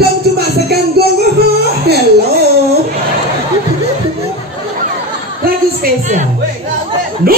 dong cuma sekanggung. Hello. Lagu spesial. No.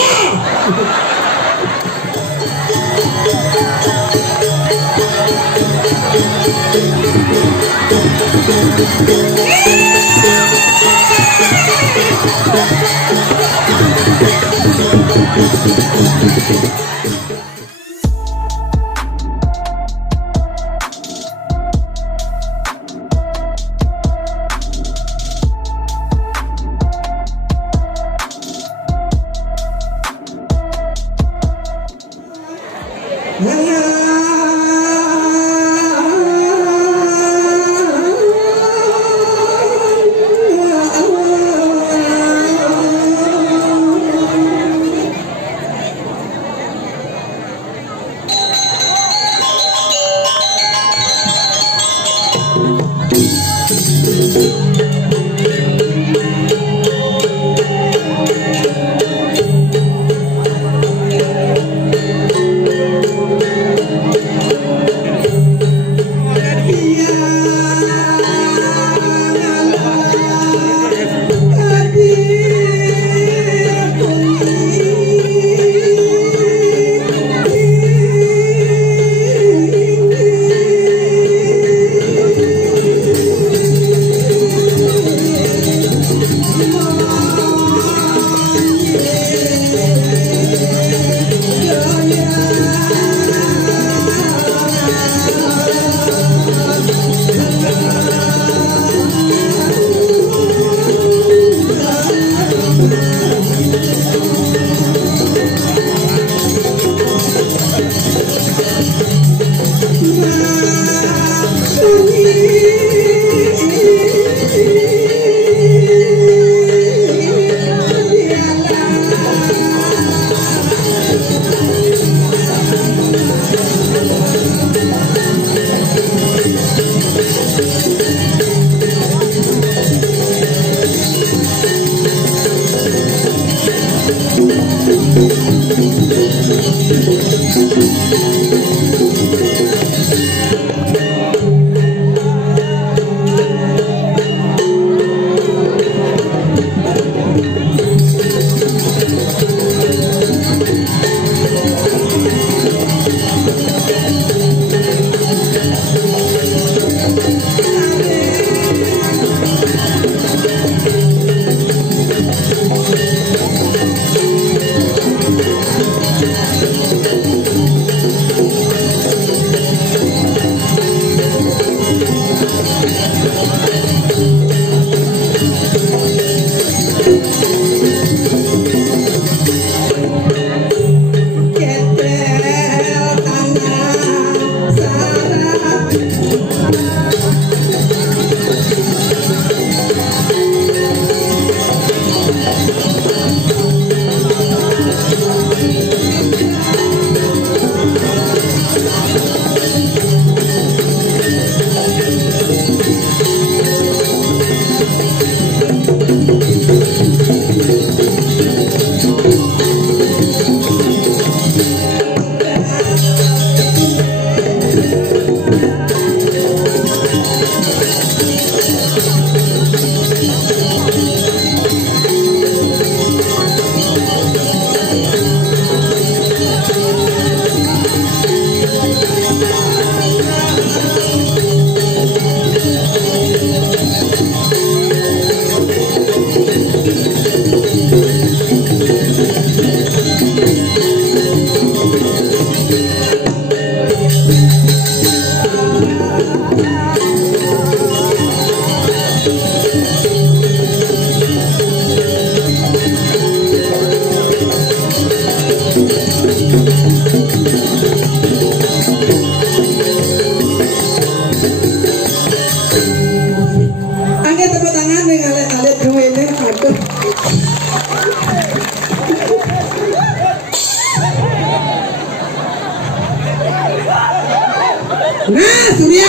Nah, Surya.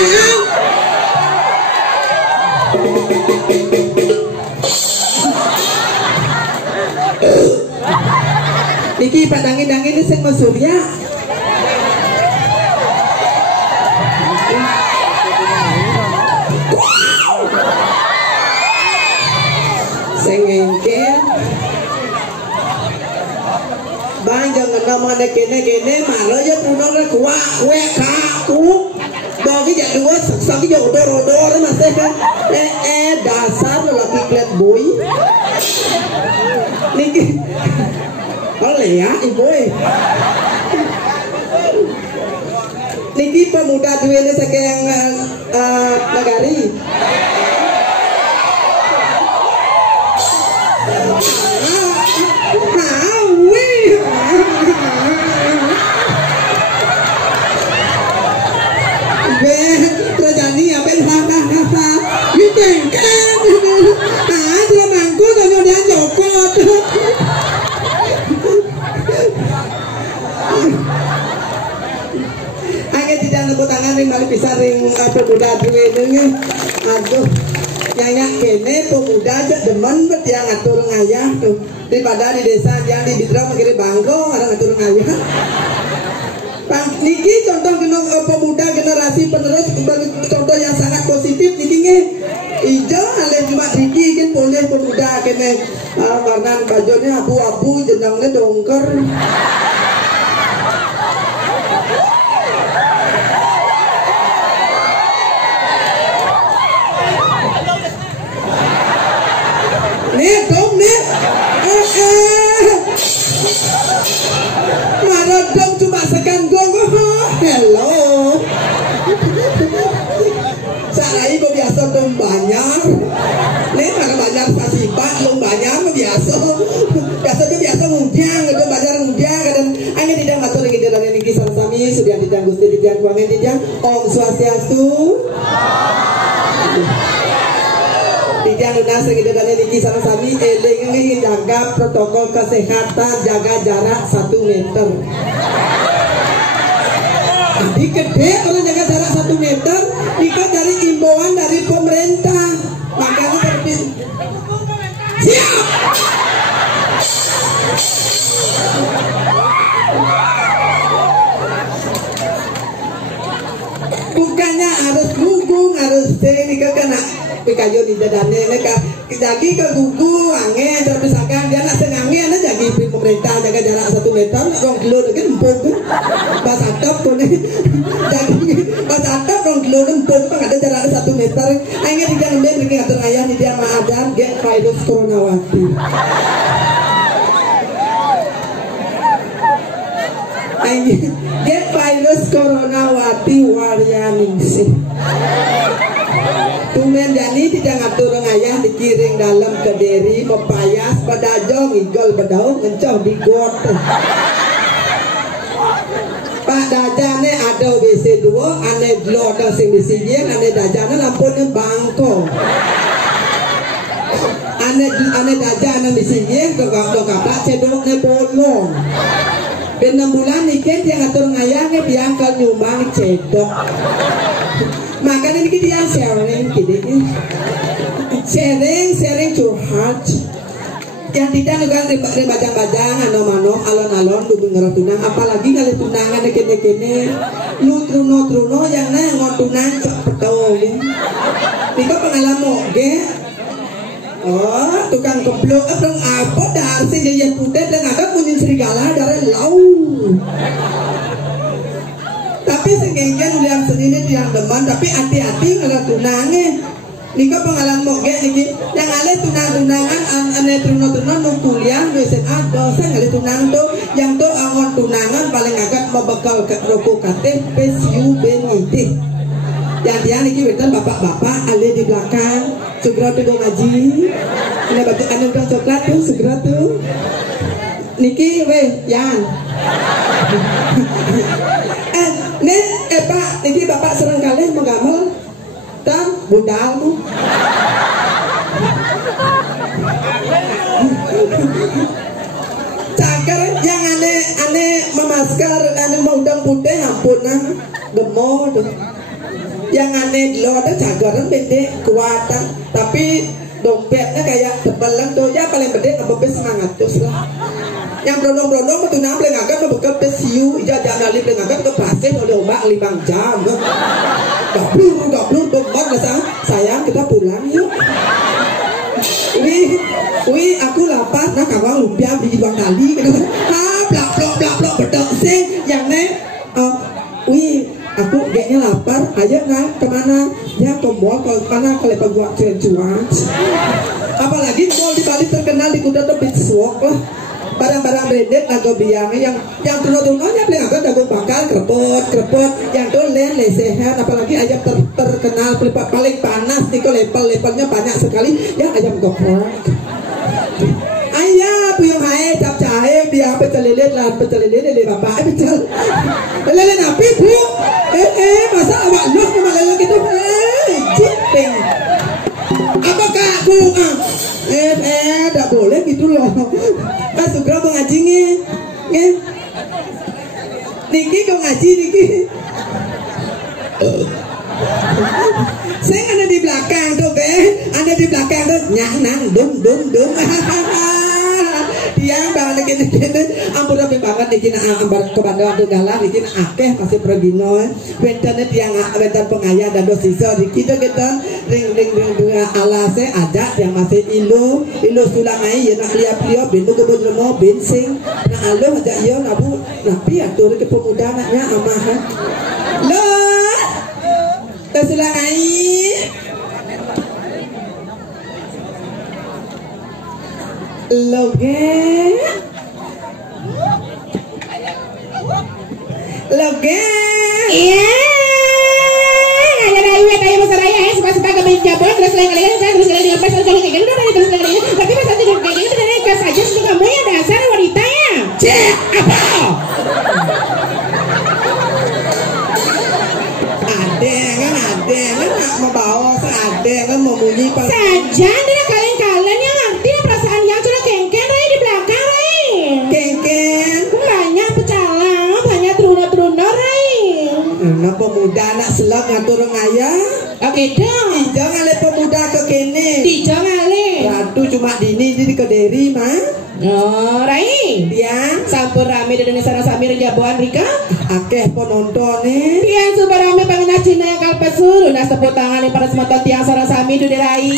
Iki padangin-dangin sing Mas Surya. namanya kene malah ya puno le kuat wek kaku bagi jadi dua sakit ya odor masih kan dasar lelaki klet boy niki oleh ya ibu niki pemuda duene sakeng nagari terjadi apa yang kata ditengken dia mangku kemudian jokot angin tidak nebut tangan ring balik bisa ring pemuda duwe ini aduh nyanyak kene pemuda aja demen dia ngatur ngayah tuh daripada di desa yang di Bidra mengirim bangko ada ngatur ngayah. Niki contoh pemuda generasi penerus contoh yang sangat positif niki nge ijo ale cuma niki kan boleh pemuda kene warna bajunya abu-abu jenengnya dongker nih dong nih marodong cuma sekanggong hello sarai kok biasa dong banyak nih mana banyak pasipat dong banyak biasa tuh biasa mudiang dong banyak mudiang dan angin tidak matur lagi dalam ini kisah sami sudah ditang gusti ditang kuangan ditang om swastiastu tidak lunas lagi dalam ini kisah sami eling jaga protokol kesehatan jaga jarak 1 meter. Jadi gede orang jaga jarak 1 meter jika dari imbauan dari pemerintah makanya seperti siap bukannya harus gugung harus ini kena pikayo di dadane neka jadi ke gugu angin terpisahkan dia nak senangin aja jadi pemerintah jaga jarak 1 meter 2 kilo kan empuk pas atap tuh nih jadi pas atap 2 kilo empuk kan ada jarak 1 meter angin tidak nembel lagi ngatur ayah di dia maadam get virus coronawati angin get virus coronawati waryaningsih tumen jani tidak ngatur ngayah dikiring dalam kederi mepayas pedajong igol bedau ngencoh di got pak dajane ada WC 2 ane dlo ada sing disijin ane dajane lampunnya bangko ane dajane disijin ke kapak cedoknya bolong ben 6 bulan ikan dia ngatur ngayahnya diangkat nyumbang cedok makanya ini dia sharing gini sharing curhat yang tidak juga bajang-bajang anom-anom alon-alon dukung tunang apalagi kalau tunangan kene-kene lu truno yang ngon tunang cok petau ya nika pengalaman moge oh tukang keblok dong apa darsi jajan putih dan agak punya serigala dari lau tapi sengenggan lihat sendiri yang deman tapi hati-hati kalau tunangnya nika pengalaman moge niki yang ale tunangan ane truno nu kuliah nu SMA dosen ale tunang tuh yang tuh angon tunangan paling agak mau bekal ke rokok KTP siu benite yang dia niki wetan bapak-bapak ale di belakang segera tuh ngaji ini baju ane udah coklat tuh segera tuh niki weh yang Pak, niki bapak sering kali menggamel dan budalmu. Cakar yang aneh memaskar, aneh mengundang putih, ampunan gemol. Yang aneh lo ada cakaran pendek kuatan, tapi dompetnya kayak tebalan tuh ya paling gede nggak semangat terus lah. Yang berondong-berondong betul nampak ngagak ngebekel pesiu ija jam nalip ngagak ke pasir oleh ombak 5 jam gablur bombak sayang kita pulang yuk wih aku lapar nah kamu lumpia di bang kali blak tok sih yang wih aku kayaknya lapar, ayo nah kemana? Ya ke mall, kalau mana kalau gua cuan-cuan. Apalagi mall di Bali terkenal di kuda tuh beach walk lah. Barang-barang branded nago biangnya yang tuno-tunonya beli agak dagu bakal krepot yang tuh lesehan, apalagi ayam terkenal paling panas nih kok levelnya banyak sekali ya ayam geprek. Ayah puyung hai cap cahe biar pecel lele bapak pecel lele napi bu masa awak lu sama lele gitu cipeng apakah bu tak boleh gitu loh kan sugra mengaji niki kau ngaji niki saya ada di belakang tuh ada di belakang tuh nang dum tiang banget gini ampun tapi banget niki ambar kebandawan tuh galah niki akeh masih pergino bentane tiang bentan pengayah dan dosisa niki tuh kita ring alase ada yang masih ilu sulangai ya nak liap bintu kebun lemo binsing nah alu aja iya nabu napi atur ke pemuda anaknya amah lo sulangai loge iya ada iwe kayak besar ya suka kebaik jabon terus lagi apa saja kalau kayak gitu terus lagi tapi pas nanti kayak gitu dari gas aja suka kamu ya dasar wanita ya cek apa ada kan membawa ada kan memunyi saja tidak kalian yang ngerti perasaan yang sudah kengken Ray di belakang Ray kengken banyak pecalang banyak teruna Ray nah pemuda anak selak ngatur ngaya oke dong jangan le pemuda ke kene jangan le ratu cuma dini di Kediri mah oh Rai tiang sampur rame dan sana samir jabuan Rika akeh penonton tiang super rame pengen Cina yang kalpesur udah seput tangan pada semata tiang sarang sami dude Rai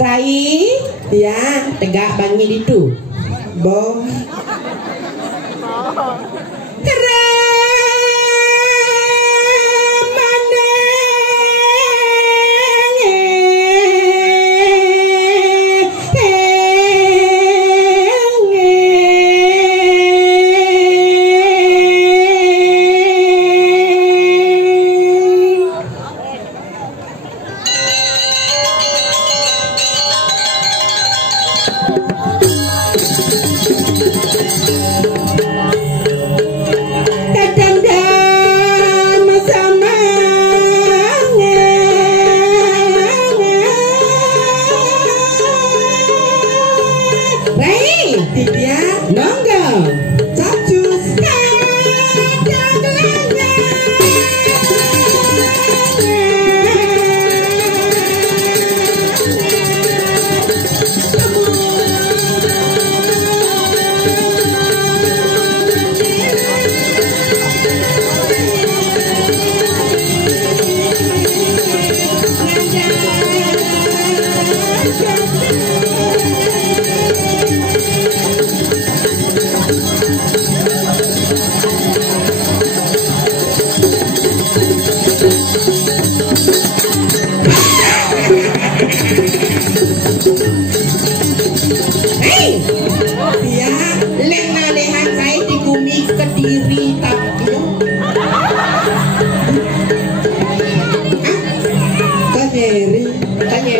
Rai tiang tegak bangi itu bong Kediri tapi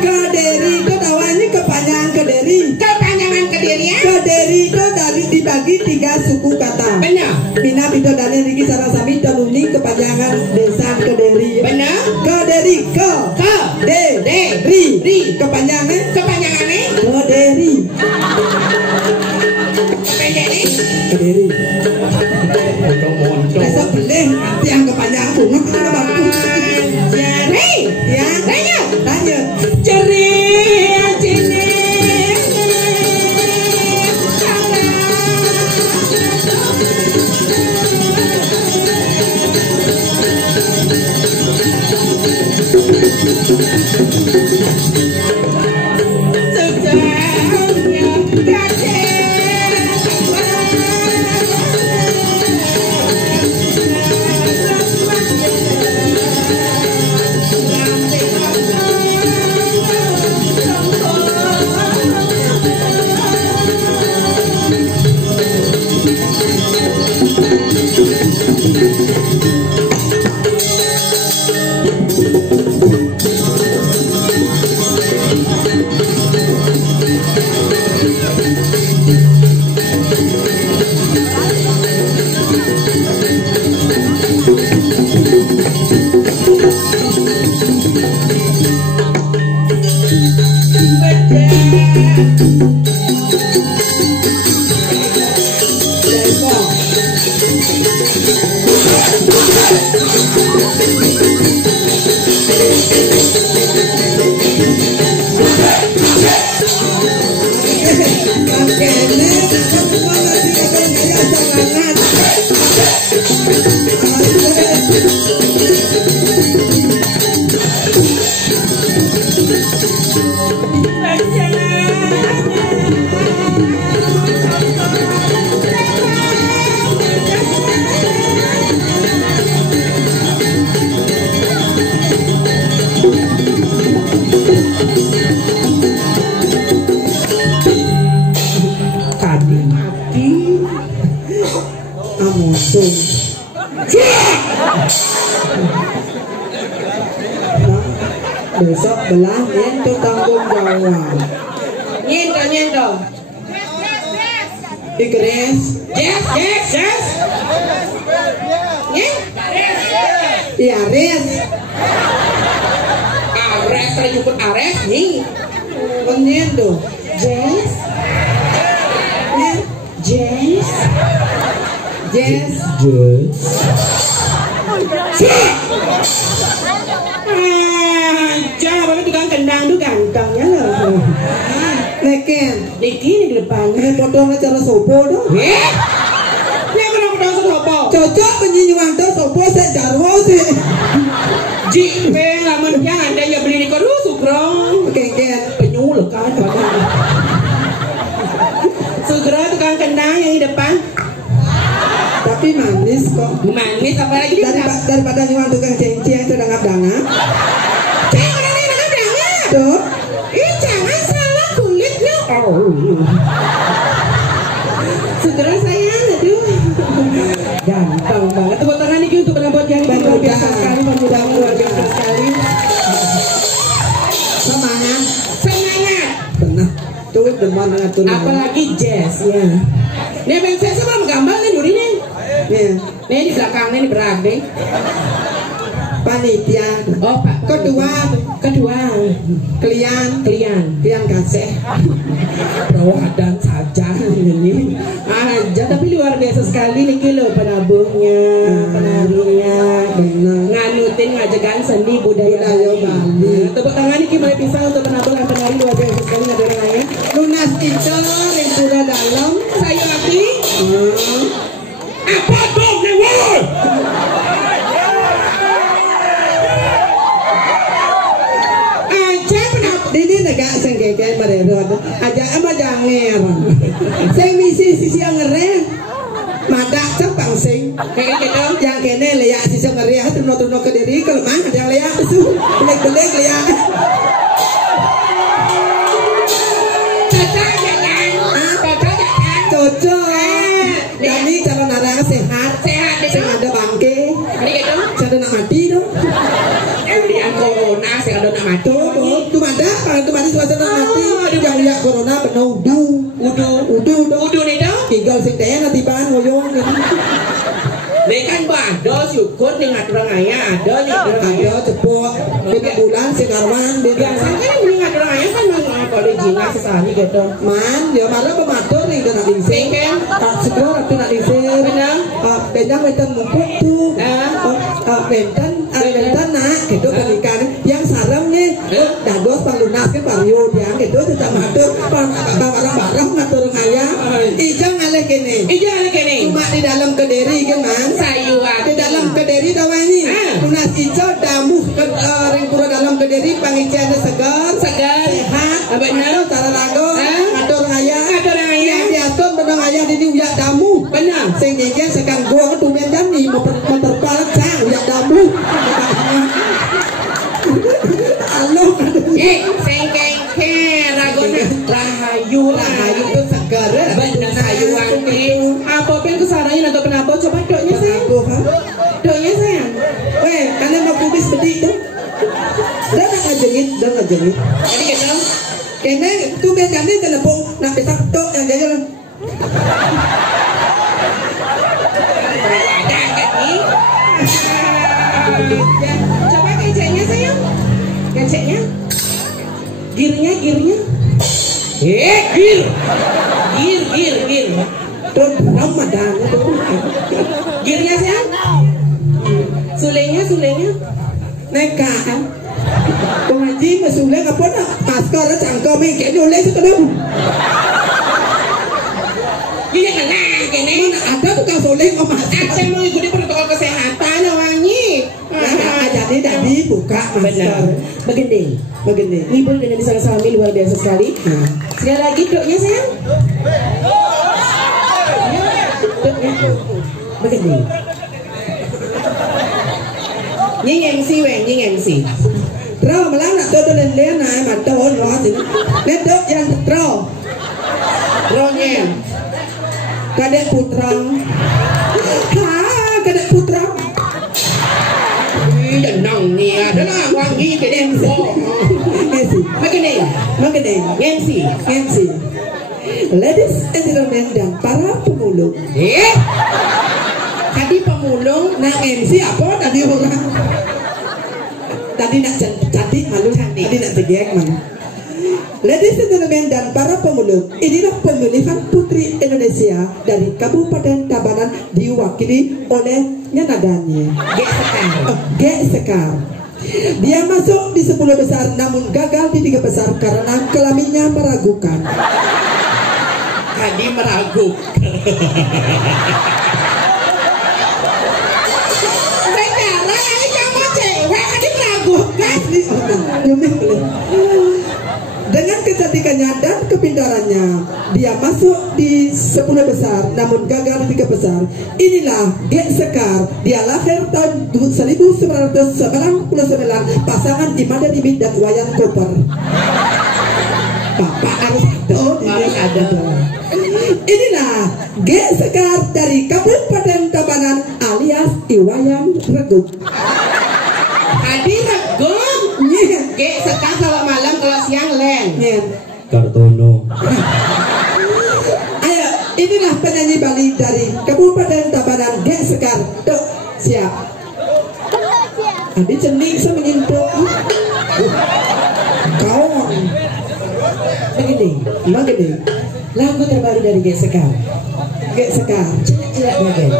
Kediri itu tawannya kepanjangan Kediri ya? Kediri itu dari dibagi 3 suku kata. Benar. Bina bidodane niki sarasami teluni kepanjangan desa Kediri. Benar. Kediri ri kepanjangannya Kediri. Kediri. Besok beli yang kepanjangan bunga kenapa bagus? Jadi, ya, tanya, ceria cini. Besok belah nyento tanggung jawab. Nyento. Igres. Yes. Iya res. Ares kalau nyebut ares nih. Nyento. Yes. Jangan tukang kendang tuh gantengnya loh. Leken, Diki di depannya potongnya cara sopo dong. Dia kenapa potong sopo? Cocok penyinyuan tuh sopo saya jarwo sih. Jipe lamun yang ada ya beli di koru sugrong. Keken penyuluh kan padahal. Sugro tukang kendang yang di depan. Tapi manis kok. Manis apalagi daripada nyuang tukang cengceng sudah ngap-dangap. Tuh, jangan salah kulit lo. Segera sayang, aduh. Gampang banget. Tepuk tangan ini untuk penampilan yang luar biasa sekali, pemuda luar biasa sekali. Semangat. Tenang. Tuh deman ngatur. Apalagi jazz ya. Nih bang saya sebelum gambar nih duri nih. Nih di belakangnya nih berat nih. Panitia. Oh pak. Kedua. Klien kasih. Perawadan saja ini. Aja tapi luar biasa sekali nih kilo penabuhnya, penarinya, nganutin ngajakan seni budaya Bali. Tepuk tangan ini gimana bisa untuk penabuh dan penari luar biasa sekali nggak ada lain. Lunas itu limpura dalam. Saya lagi. Apa dong nih woi? Dini negak senggege mererot aja ama janger sing misi sisi ngeren madak cepang sing kayak gitu yang kene leyak sisi ngeri turno ke diri kelemah ada yang leyak su belek leyak cocok jadi calon narang sehat ada bangke ada nak mati dong yang corona saya ada nak mati tuh ada kalau tuh mati suasana mati yang lihat corona penuh udu nih dong tinggal sing teh nanti bahan ngoyong Lekan ada syukur nih ngatur ngaya ada cepuk kita bulan sekarang biasanya kan ini ngatur ngaya kan kalau jina sesani gitu man dia malah pematur nih dan nanti sing kan segera nanti nanti sing benar benten mumpuk tuh benten nak gitu pernikahan yang sarang nih dados panlunas kan pario dia gitu tetap ngatur barang ngatur ngaya ijang aleh kene cuma di dalam kediri kan man sayuan di dalam kediri tawani lunas hijau damu ringpura dalam kediri pangincian segar sehat benar cara lagu ngatur ngaya yang diatur benar ngaya di uyak damu benar sing jejen sekang gua ketumen dan nih terpalak sang uyak damu halo sengkeng ragona rahayu itu segar benar sayuan apa pun kesaranya atau kenapa coba doknya sayang doknya sayang weh kalian mau kubis bedik tuh dan ngajengit jadi gitu kene tuh kan kene telepon nak besar tok yang jajan coba keceknya sayang keceknya girnya Gir. Tuh Ramadan itu. Girnya sayang. Sulenya. Neka. Pengaji masuleng apa nak? Maskar cangkem kayak nyoleh itu tuh. Gini kena, gini. Mana ada tukang soleng sama Ada mau ikuti protokol kesehatan wangi. jadi tadi buka masker. Begini. Ibu dengan disama-sama luar biasa sekali. Sekali lagi doknya sayang. Begini. Nying MC. Trâu mà lắm là tôi lên đến này mà tôi lo thì nên đốt dân trâu. Ronya. Kadek putra. Kadek putra. Dan nong ni adalah wangi ke MC. Begini. MC. Ladies and gentlemen dan para pemulung. Tadi pemulung Nah MC apa tadi orang? Tadi nak cantik malu tadi nak tegek mana? Ladies and gentlemen dan para pemulung, inilah pemilihan Putri Indonesia dari Kabupaten Tabanan diwakili oleh Nyanadani Gek Sekar. Dia masuk di 10 besar namun gagal di 3 besar karena kelaminnya meragukan. Tadi meragukan. Dengan kecantikannya dan kepintarannya, dia masuk di 10 besar namun gagal di 3 besar. Inilah Gek Sekar. Dia lahir tahun 1999, pasangan Imada Bibit dan Wayan Koper. Bapak harus ada. Inilah Gek Sekar dari Kabupaten Tabanan alias Iwayan Reguk. Tadi Reguk. Gek Sekar kalau malam, kalau siang Len. Kartono. Ayo, inilah penyanyi Bali dari Kabupaten Tabanan, Gek Sekar. Tuh, siap. Adi cening sama ngintuk. Kawan. Begini. Lagu terbaru dari Gek Sekar. Celak bagai.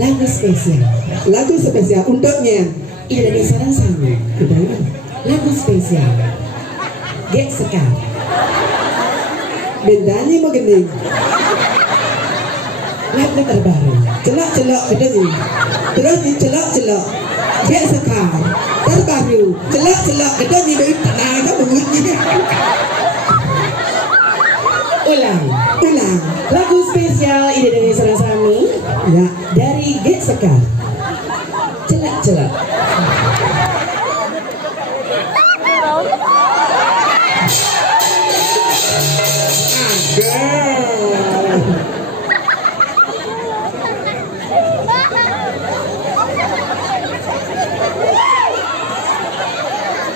Lagu spesial untuknya Indonesia Rasa. Lagu spesial Gek Sekar. Bendanya mau gini. Lagu terbaru Celak katanya. Terus di celak Gek Sekar terbaru celak katanya dari tanah itu bunyinya. Ulang lagu spesial Indonesia Rasa ya dari Gek Sekar. Celak.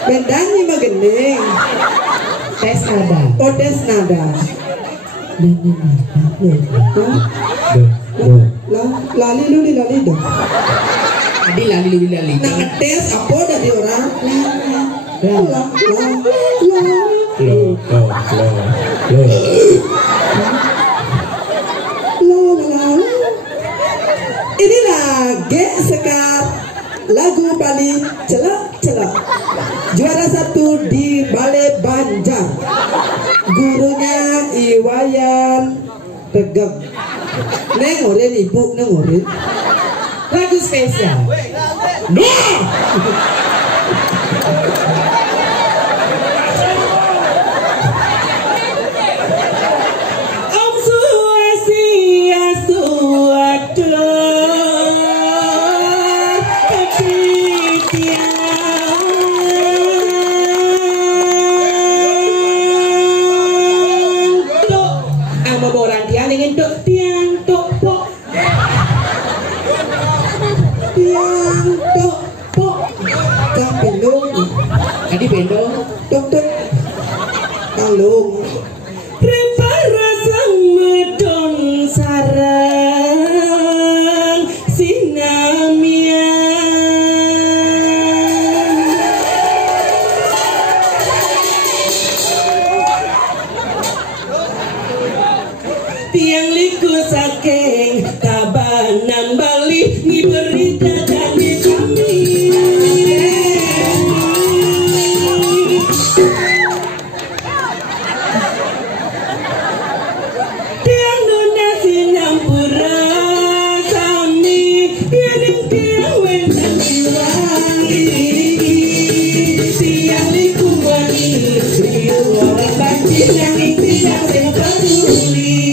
Bendanya mah gening. Tes nada. Oh, tes nada. Lali dong. Adi lali. Nah ngetes apa dari orang? Inilah Gek Sekar, lagu Bali celak. Juara 1 di Balai Banjar. Gurunya Iwayan Regep. Nengorin ibu, nengorin. Lagu spesial. Om Swastiastu Tadi bendong Tok kalung. Prepara sang medon sarang sinamian. tiang liku saking Tabanan Bali ni berita dari kami. Tiang nuna sinampura sami yang tiang wentan diwangi. Tiang liku wani riu orang banci nanging tiang sing peduli.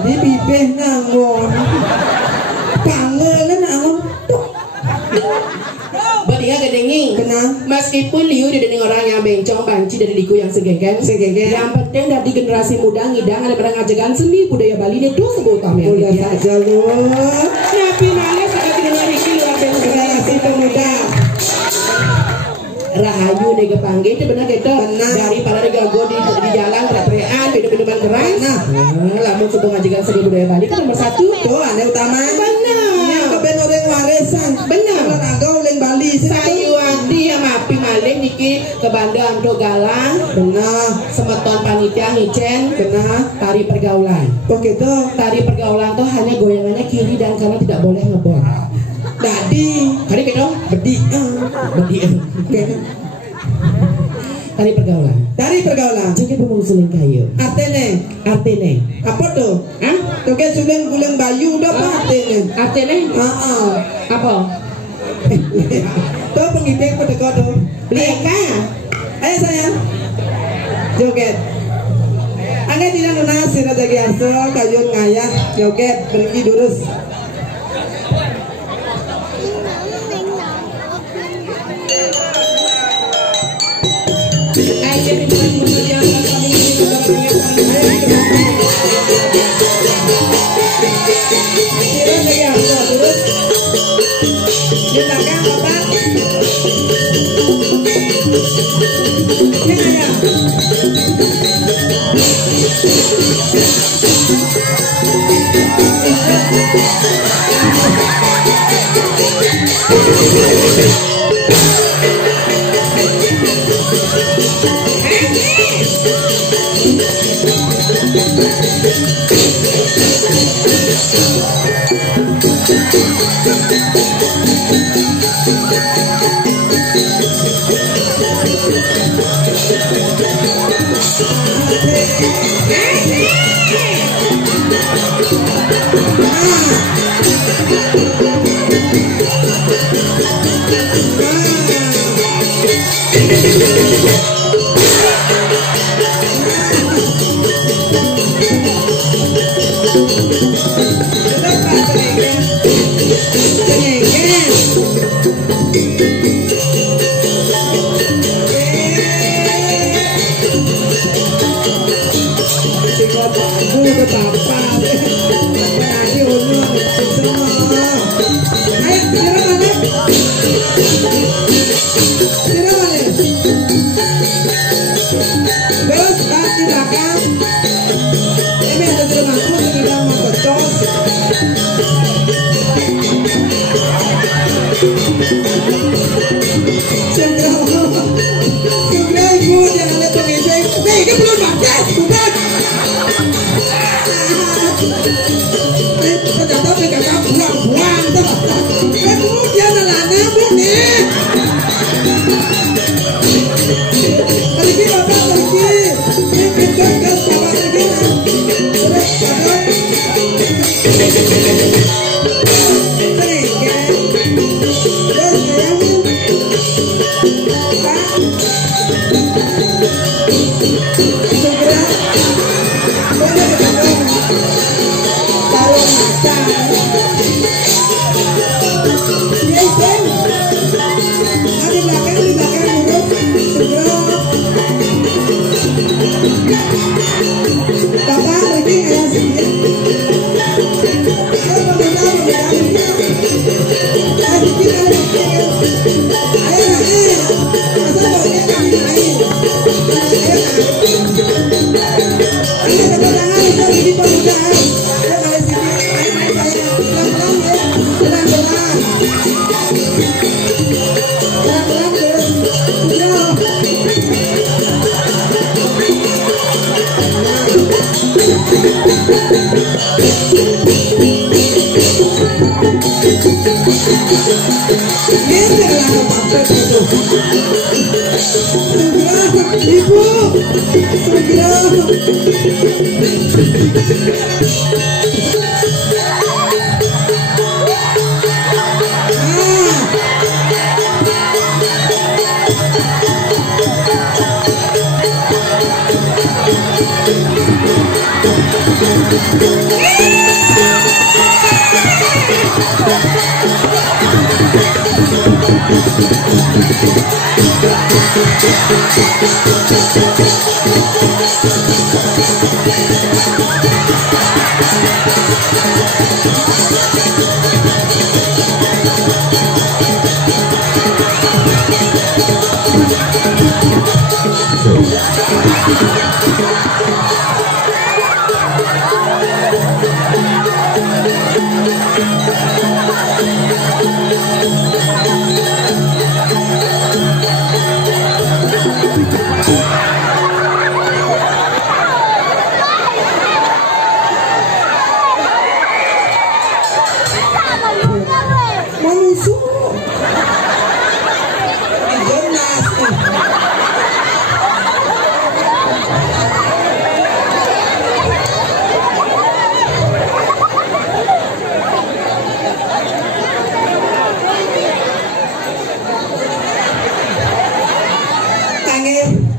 Di bibih nangon pangelan nangon Badinga gedenging kena meskipun liu didening orang yang bencong banci dari liku yang segenggen yang penting dari generasi muda ngidang ada pada ngajagan seni budaya Bali itu sebut utama udah saja lu tapi nangis agak dengar iki lu apa generasi pemuda rahayu nih kepanggil itu benar gitu daripada digago di jalan teriak-teriakan minum-minuman keras lamun sebelum ngajagan seni budaya Bali kan nomor satu tuh aneh utama benar yang keben orang warisan benar olahraga oleh Bali sayu adi yang mapi malih niki ke Banda Ando Galang benar semeton panitia ngicen benar tari pergaulan. Oh gitu. Tari pergaulan tuh hanya goyangannya kiri dan kanan tidak boleh ngebor. Dadi Hari gitu bedi tari pergaulan. Tari pergaulan. Jadi belum suling kayu. Artene apa tuh? Hah? Tuh kayak suling guling bayu udah apa artene? Artene? Apa? Tuh pengibing pada kau tuh. Leka. Ayo sayang. Joget. Angga tidak nuna sirah jagi aso kayun ngayak joget pergi durus. Ibu,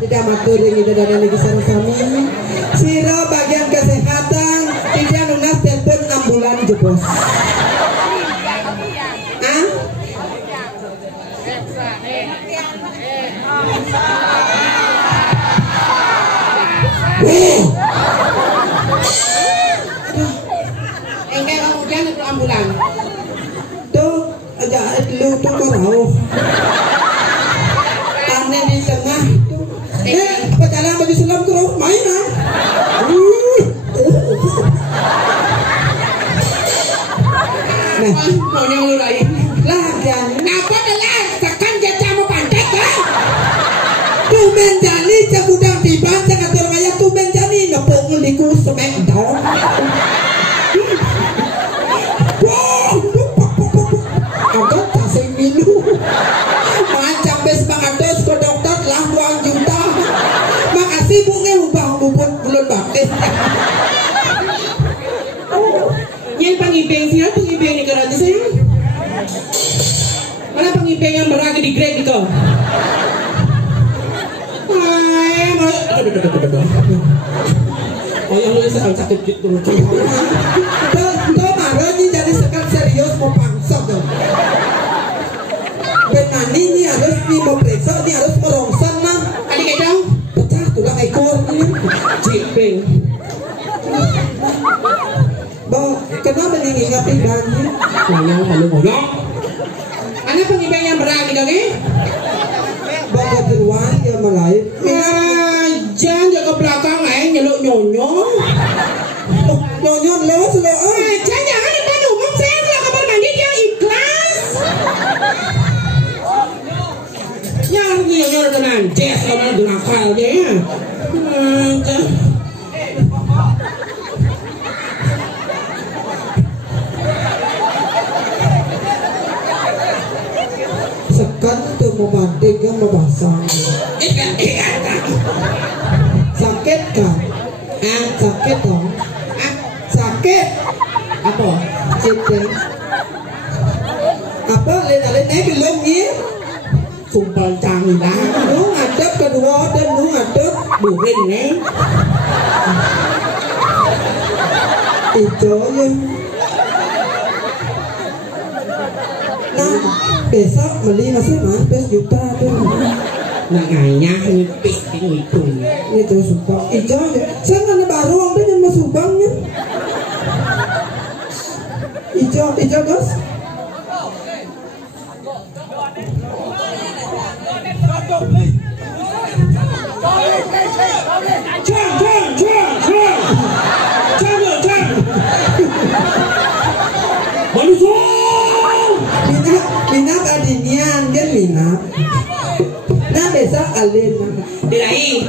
tidak matur yang itu dari negara kami. Siro bagian kesehatan tidak lunas telepon 6 bulan jebos. Engkau kemudian itu ambulan. Tuh agak lu tuh korau. Tanah di tengah tuh. Pecalang baju selam tuh main ah. Nah, mau yang lu lain. Lah kan. Apa adalah sekan jaca mau pandek lah. Tuh menjani cebudang tiban jangan orang ayah tuh menjani ngepok ngeliku semen dong. Wow, agak tak semilu. Macam bes bangados ke dokter lah 2 juta. Makasih bunga ubah bubut bulan bakti. Yang pangibeng sih, pangibeng ni kerana saya. Mana pangibeng yang berada di Greg itu? Ay, oh yang lu sakit gitu. Tuh marah ni jadi sekat serius mau pangsok tuh. Benani ni harus ni mau periksa ni harus merongsan mah. Adik edang, Pecah tulang ekor ni. jipeng. Bang, kenapa ni ingat ibannya? Yang malu ngoyok. Mana pangibeng yang berada di kaki? Bang keteruan dia malai. Jangan jaga belakang nyeluk nyonyong. Nyonya lewat selalu. Jangan depan umum saya kalau kamar mandi dia ikhlas. Yang nyonyong dengan jes kalau nakal dia. Sekat tu memandai yang membasah. Sakit kan? Sakit dong. Sakit. Apa? Cipeng. Apa lain-lain belum ni? Sumpah canggih dah. Nu adab kedua dan nu adab bukan ni. itu ya. Nah, besok beli masih mampir juta tuh. Nah nganya ngipik itu. Itu sumpah. Itu aja. Saya kan baru orang tuh yang masuk banknya. Ijo guys. Minat adinian dia minat. Nah besok alin. Diraih.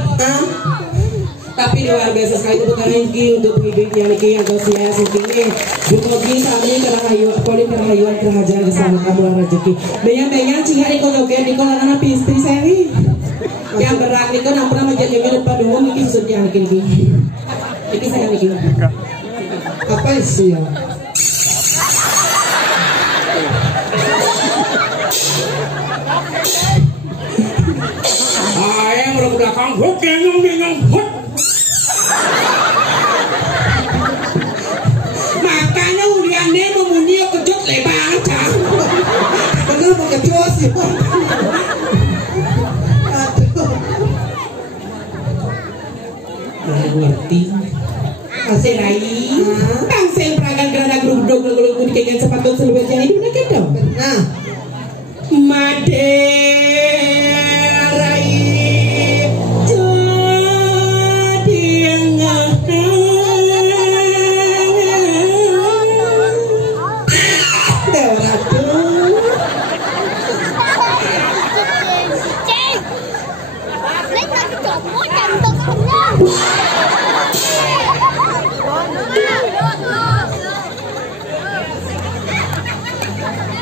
Tapi luar biasa sekali tepuk tangan untuk ibu-ibunya Niki antusias mungkin ini bermogi kami kerahayu kali kerahayuan kerajaan bersama kamu rezeki banyak cingak iko joget iko anak istri saya nih yang berat iko yang pernah menjadi depan dulu mungkin sudah yang ini saya ini apa sih ya yang udah belakang hut yang hut makanya uliannya memuji kejut lebar aja bener mau kecoa sih aduh ngerti masih lain tang sen peragan gerada geruduk lalu kenyan sepatu seluar jadi itu nak kita nah Maderai jadi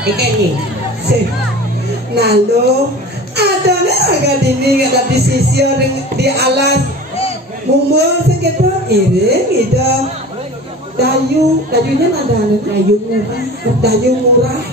Ikannya, nalo ada agak dini ada di sisi di alas mumbul segitu ini gitu dayunya ada dayu murah